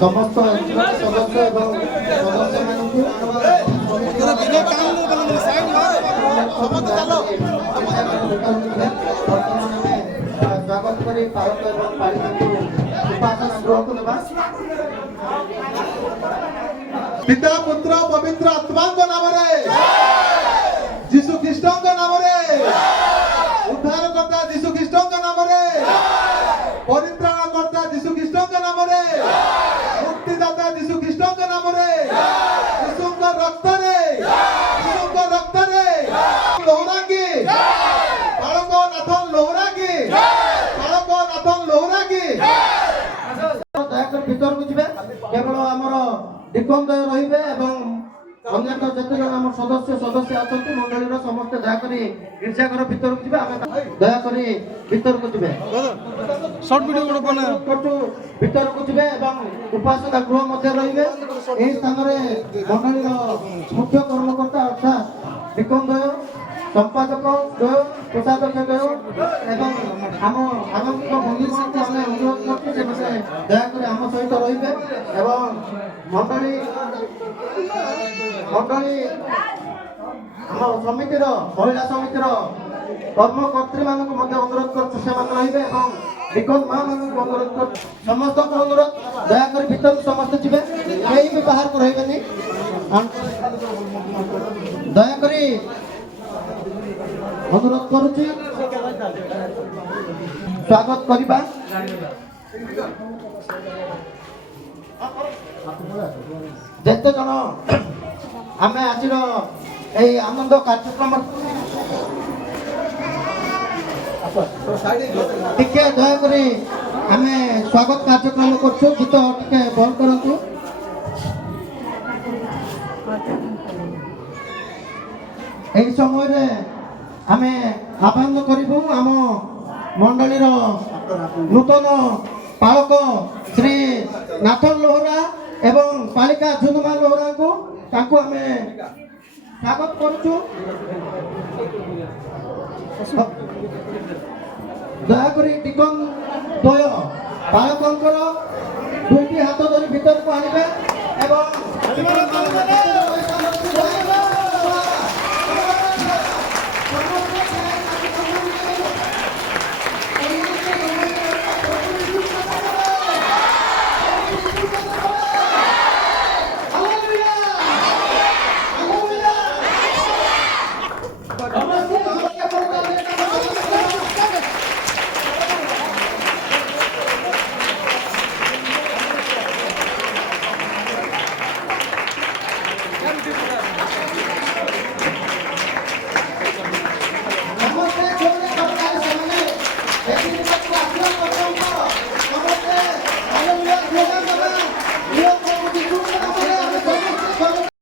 समस्त सदस्य এবং সদস্যମାନଙ୍କୁ স্বাগত করে পারক এবং পালিকাଙ୍କୁ উপাসনা গ্রহণ নেবা। पिता पुत्र पवित्र आत्मा नाम जीशु ख्रीष्ट नाम उद्धारकर्ता जीशु ख्रीष्ट नाम परित्राणकर्ता जीशु ख्रीष्ट नाम मुक्तिदाता जीशु ख्रीष्ट नाम यीशु रक्त लोहरागी बालक नाथन लोहरागी बालक नाथन लोहरागी दयाकर भीतर को जिबे केवल हमर डिकंदय रहिबे एवं अन्य जते जन हमर सदस्य अछंती मंडलीर समस्त दयाकरी गिरजाघर भीतर को जिबे आमे दयाकरी भीतर को जिबे शॉर्ट वीडियो को बना कोटु भीतर को जिबे एवं उपासना गृह मध्य रहिबे एही स्थान रे मंडलीर मुख्य कर्मकर्ता अर्थात डिकंदय संपादक कोषाध्यक्ष एवं आम आगंतुक बंधुगण को आम अनुरोध करते दयाकर आम सहित रहिबे एवं मंडली आम समितिर महिला समितिर कर्मकर्त्री मानक अनुरोध करते से रहिबे एवं विकट माँ मानक अनुरोध कर समस्त अनुरोध दयाकर भीतर समस्त जीवे कहीं भी बाहर को रहिबेनी दयाकरी अनुरोध करुची स्वागत करिबा जेते जन आमे आजिर एई आनंद कार्यक्रम टिके दया करी आमे स्वागत कार्यक्रम करछु गीत टिके बंद करंतु एई समय रे आमे आह्वान करिबु आम मंडलीर नूतन पालक श्री नाथन लोहरा एवं पालिका झुनुमा लोहरा को ताकू आमे स्वागत करूछु दयाकरी टिकन दय पालकंकर दुईटी हाथ धरी भीतर को आनिबे एवं